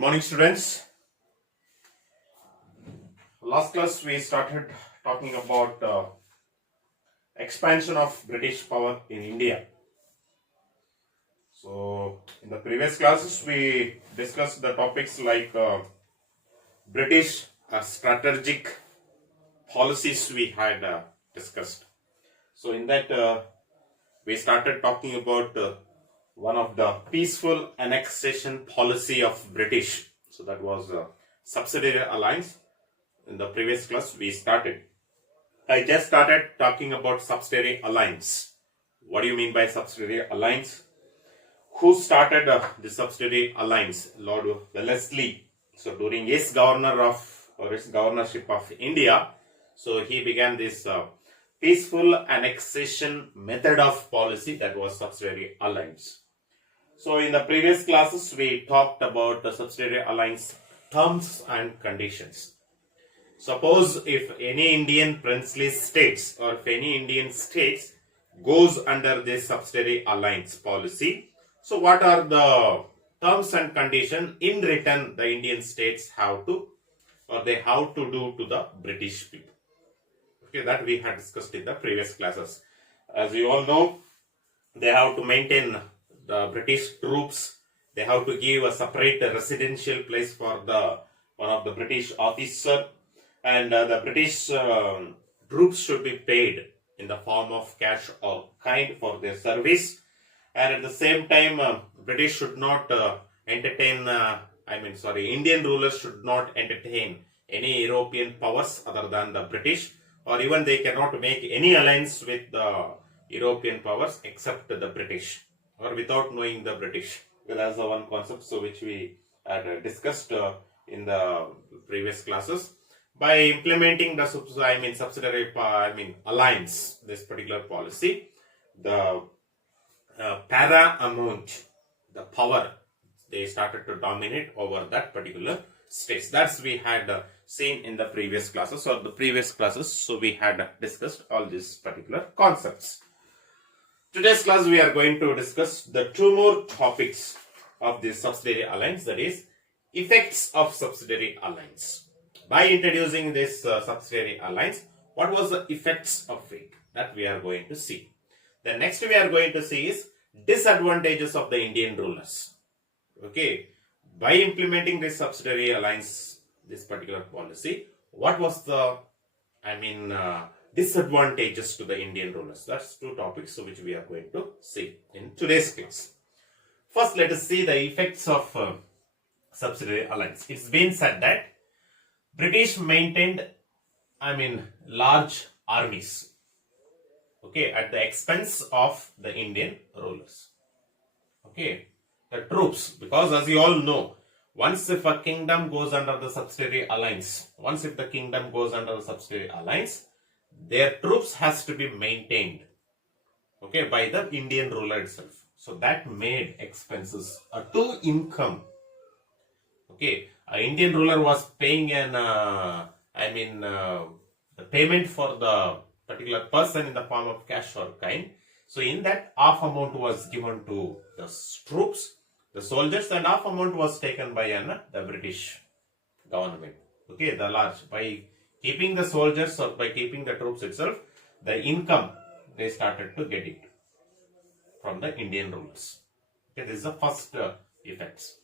Good morning, students. Last class we started talking about expansion of British power in India. So, in the previous classes we discussed the topics like British strategic policies we had discussed. So, in that we started talking about one of the peaceful annexation policy of British. So, that was subsidiary alliance. In the previous class we started. I just started talking about subsidiary alliance. What do you mean by subsidiary alliance? Who started the subsidiary alliance? Lord Wellesley. So during his governorship of India, so he began this peaceful annexation method of policy, that was subsidiary alliance. So in the previous classes we talked about the subsidiary alliance terms and conditions. Suppose if any Indian princely states or if any Indian states goes under this subsidiary alliance policy, so what are the terms and conditions in return the Indian states have to or they have to do to the British people? Okay, that we had discussed in the previous classes. As you all know, they have to maintain the British troops. They have to give a separate residential place for the one of the British officer. And the British troops should be paid in the form of cash or kind for their service. And at the same time, British should not Indian rulers should not entertain any European powers other than the British, or even they cannot make any alliance with the European powers except the British, or without knowing the British. Well, that's the one concept which we had discussed in the previous classes. By implementing the subsidiary alliance, this particular policy, the paramount, the power, they started to dominate over that particular states. That's we had seen in the previous classes so we had discussed all these particular concepts. Today's class we are going to discuss the two more topics of this subsidiary alliance, that is effects of subsidiary alliance. By introducing this subsidiary alliance, what was the effects of it? That we are going to see. The next we are going to see is disadvantages of the Indian rulers. Okay, by implementing this subsidiary alliance, this particular policy, what was the disadvantages to the Indian rulers? That's two topics which we are going to see in today's class. First, let us see the effects of subsidiary alliance. It's been said that British maintained, large armies, okay, at the expense of the Indian rulers. Okay, the troops, because as you all know, once if a kingdom goes under the subsidiary alliance, their troops has to be maintained, okay, by the Indian ruler itself. So that made expenses to income. Okay, an Indian ruler was paying the payment for the particular person in the form of cash or kind. So in that, half amount was given to the troops, the soldiers, and half amount was taken by the British government. Okay, the large, by keeping the soldiers or by keeping the troops itself, the income they started to get it from the Indian rulers. Okay, this is the first effects.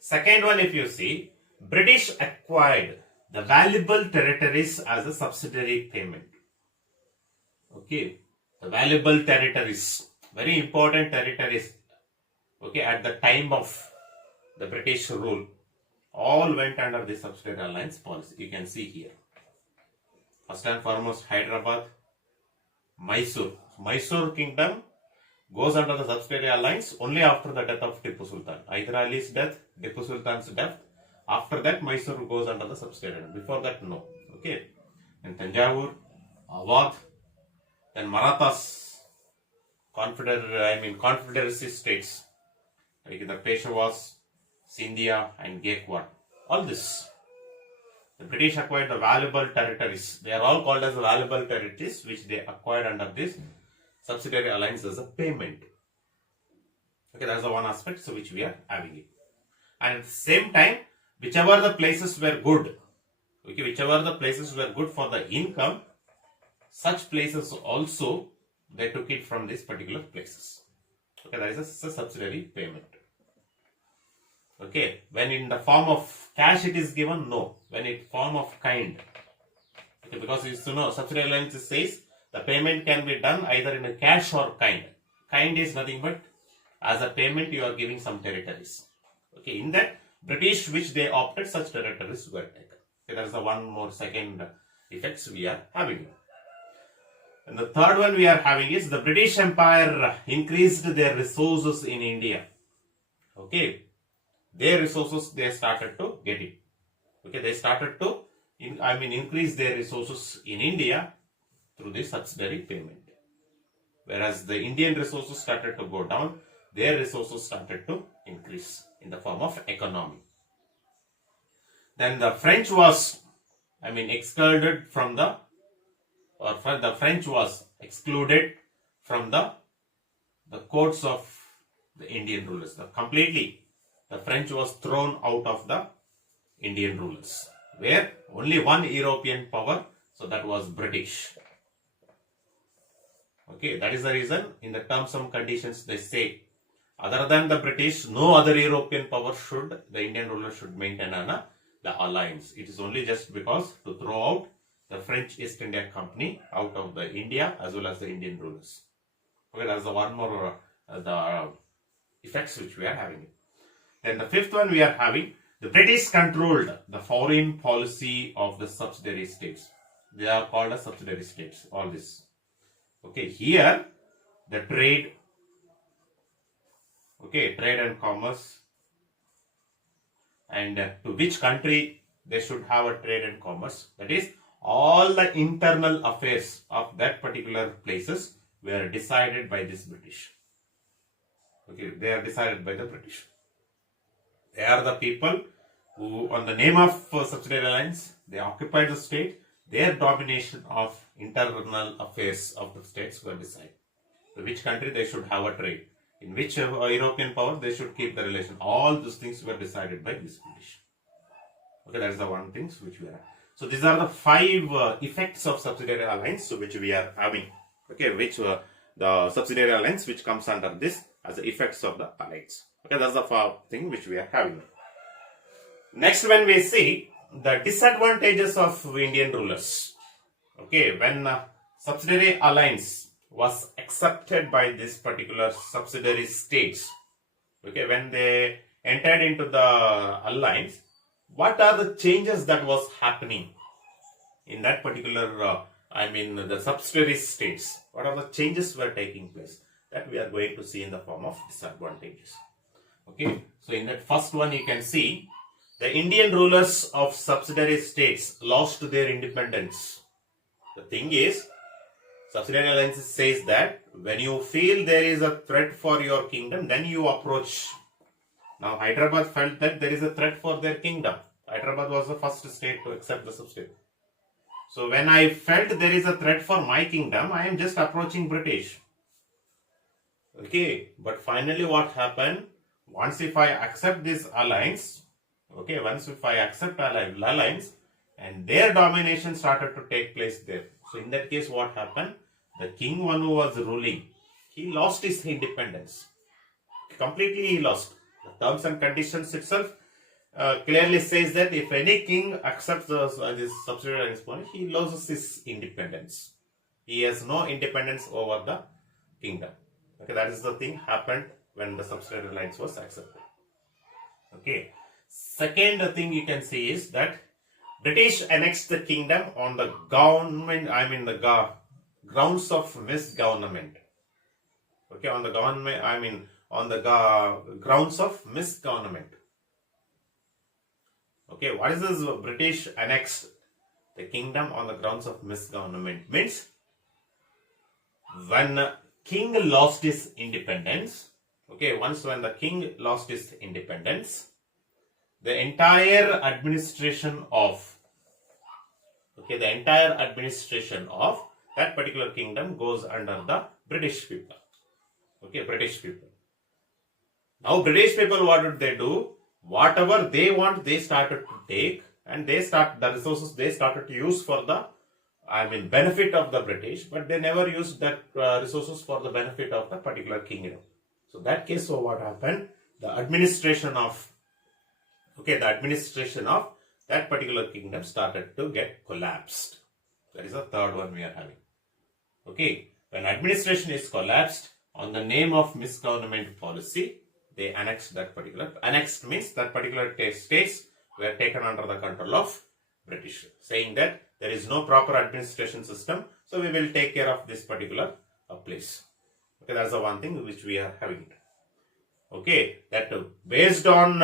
Second one, if you see, British acquired the valuable territories as a subsidiary payment. Okay, the valuable territories, very important territories, okay, at the time of the British rule, all went under the subsidiary alliance policy. You can see here. First and foremost, Hyderabad, Mysore kingdom goes under the subsidiary alliance only after the death of Tipu Sultan. Hyder Ali's death, Tipu Sultan's death. After that, Mysore goes under the subsidiary. Before that, no. Okay. And Tanjavur, Awadh, then Marathas, confederacy states, like the Peshawars, Sindhia, and Gaikwad. All this. The British acquired the valuable territories. They are all called as valuable territories, which they acquired under this subsidiary alliance as a payment. Okay, that's the one aspect which we are having it. and at the same time, whichever the places were good, okay, whichever the places were good for the income, such places also they took it from these particular places. Okay, that is a subsidiary payment. Okay, when in the form of cash it is given, no. When in form of kind, okay, because you know subsidiary alliance says the payment can be done either in a cash or kind. Kind is nothing but as a payment you are giving some territories. Okay, in that British which they opted, such territories were taken. Okay, that is the one more second effects we are having. And the third one we are having is the British Empire increased their resources in India. Okay, their resources they started to get it. Okay, they started to increase their resources in India through the subsidiary payment. Whereas the Indian resources started to go down, their resources started to increase in the form of economy. Then the French was, excluded from the, or the French was excluded from the courts of the Indian rulers. Completely, the French was thrown out of the Indian rulers, where only one European power, so that was British. Okay, that is the reason in the terms and conditions they say, other than the British, no other European power should, the Indian ruler should maintain the alliance. It is only just because to throw out the French East India Company out of the India as well as the Indian rulers. Okay, that's the one more the effects which we are having. Then the fifth one we are having, the British controlled the foreign policy of the subsidiary states. They are called as subsidiary states, all this. Okay, here the trade, okay, trade and commerce, and to which country they should have a trade and commerce. That is, all the internal affairs of that particular places were decided by this British. Okay, they are decided by the British. They are the people who, on the name of subsidiary alliance, they occupied the state. Their domination of internal affairs of the states were decided. So which country they should have a trade, in which European power they should keep the relation. All these things were decided by this British. Okay, that is the one things which we are. So these are the 5 effects of subsidiary alliance which we are having. Okay, which the subsidiary alliance which comes under this as the effects of the alliance. Okay, that's the thing which we are having. Next, when we see the disadvantages of Indian rulers. Okay, when subsidiary alliance was accepted by this particular subsidiary states. Okay, when they entered into the alliance, what are the changes that was happening in that particular, the subsidiary states? What are the changes were taking place? That we are going to see in the form of disadvantages. Okay, so in that first one you can see the Indian rulers of subsidiary states lost their independence. The thing is, subsidiary alliance says that when you feel there is a threat for your kingdom, then you approach. Now Hyderabad felt that there is a threat for their kingdom. Hyderabad was the first state to accept the subsidiary. So when I felt there is a threat for my kingdom, I am just approaching British. Okay, but finally what happened? Once if I accept this alliance, okay, once if I accept alliance, and their domination started to take place there. So in that case, what happened? The king one who was ruling, he lost his independence. Completely he lost. The terms and conditions itself clearly says that if any king accepts this subsidiary alliance, he loses his independence. He has no independence over the kingdom. Okay, that is the thing happened when the subsidiary alliance was accepted. Okay. Second thing you can see is that British annexed the kingdom on the government, the grounds of misgovernment. Okay, on the government, on the grounds of misgovernment. Okay, what is this British annexed the kingdom on the grounds of misgovernment? Means when king lost his independence, okay, once when the king lost his independence, the entire administration of that particular kingdom goes under the British people. Okay, British people. Now British people, what did they do? whatever they want, they started to take, and the resources they started to use for the benefit of the British, but they never used that resources for the benefit of the particular kingdom. So that case, so what happened? The administration of that particular kingdom started to get collapsed. That is the third one we are having. Okay, when administration is collapsed on the name of misgovernment policy, they annexed that particular. Annexed means that particular states were taken under the control of British, saying that there is no proper administration system, so we will take care of this particular place. Okay, that's the one thing which we are having. Okay, that based on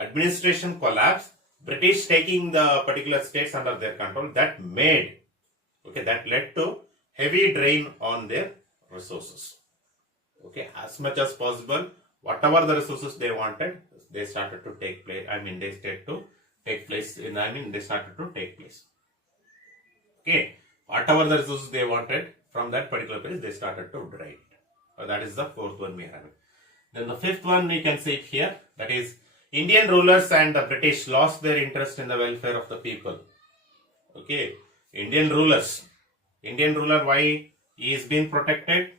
administration collapse, British taking the particular states under their control, that led to heavy drain on their resources. Okay, as much as possible, whatever the resources they wanted, they started to take place. They started to take place. Okay, whatever the resources they wanted from that particular place, they started to drain. So that is the fourth one we have. Then the fifth one we can see it here. That is, Indian rulers and the British lost their interest in the welfare of the people. Okay, Indian ruler, why? He is being protected.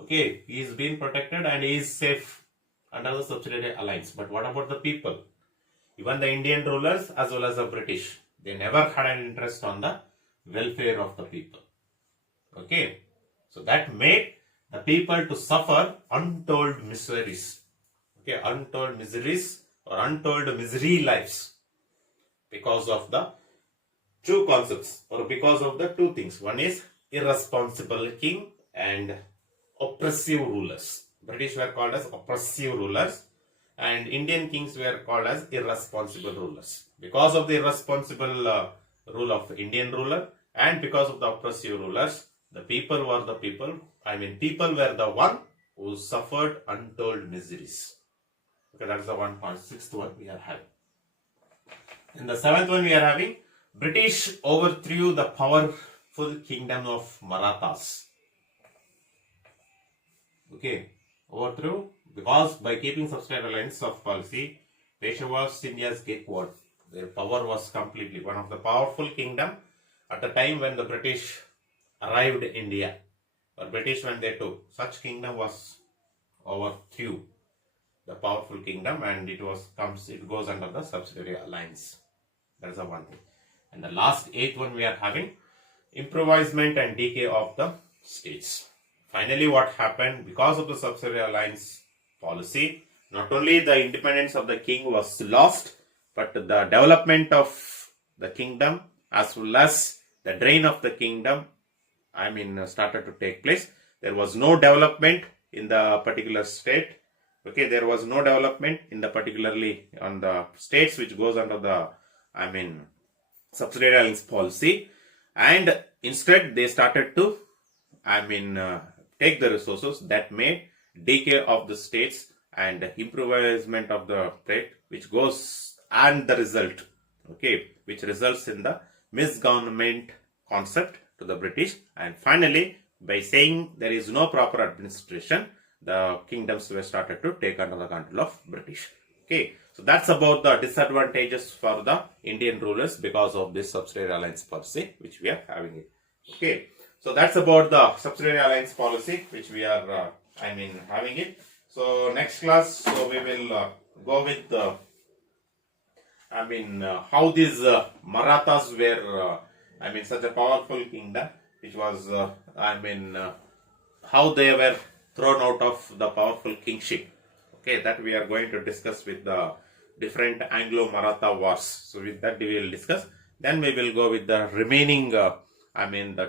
Okay, he is being protected and he is safe under the subsidiary alliance. But what about the people? Even the Indian rulers as well as the British, they never had an interest on the welfare of the people. Okay, so that made the people to suffer untold miseries. Okay, untold miseries or untold misery lives because of the two concepts, or because of the two things. One is irresponsible king and oppressive rulers. British were called as oppressive rulers and Indian kings were called as irresponsible rulers. Because of the irresponsible rule of Indian ruler and because of the oppressive rulers, the people were the one who suffered untold miseries. Okay, that's the 1.6th one we are having. In the seventh one we are having, British overthrew the powerful kingdom of Marathas. Okay, overthrew because by keeping subsidiary alliance of policy, Peshawas, India's gateward, their power was completely one of the powerful kingdom at the time when the British arrived in India. Or British when they took, such kingdom was overthrew the powerful kingdom, and it goes under the subsidiary alliance. That is the one thing. And the last eighth one we are having, impoverishment and decay of the states. Finally, what happened? Because of the subsidiary alliance policy, not only the independence of the king was lost, but the development of the kingdom as well as the drain of the kingdom started to take place. There was no development in the particular state. Okay, there was no development in the particularly on the states which goes under the subsidiary alliance policy, and instead they started to take the resources that made decay of the states and impoverishment of the state, which goes and the result, which results in the misgovernment concept to the British. And finally, by saying there is no proper administration, the kingdoms were started to take under the control of British. Okay, so that's about the disadvantages for the Indian rulers because of this subsidiary alliance policy which we are having it. Okay, so that's about the subsidiary alliance policy which we are having it. So next class, so we will go with the how these Marathas were such a powerful kingdom which was how they were thrown out of the powerful kingship. Okay, that we are going to discuss with the different Anglo-Maratha wars. So with that we will discuss. Then we will go with the remaining, the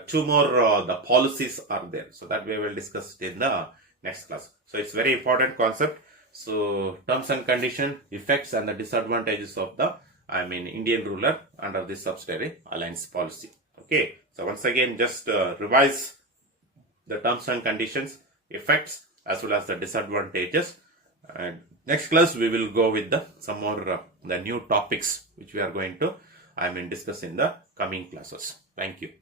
two more the policies are there. So that we will discuss in the next class. So it's very important concept. So terms and condition, effects and the disadvantages of the Indian ruler under this subsidiary alliance policy. Okay, so once again just revise the terms and conditions, effects as well as the disadvantages. And next class we will go with some more the new topics which we are going to discuss in the coming classes. Thank you.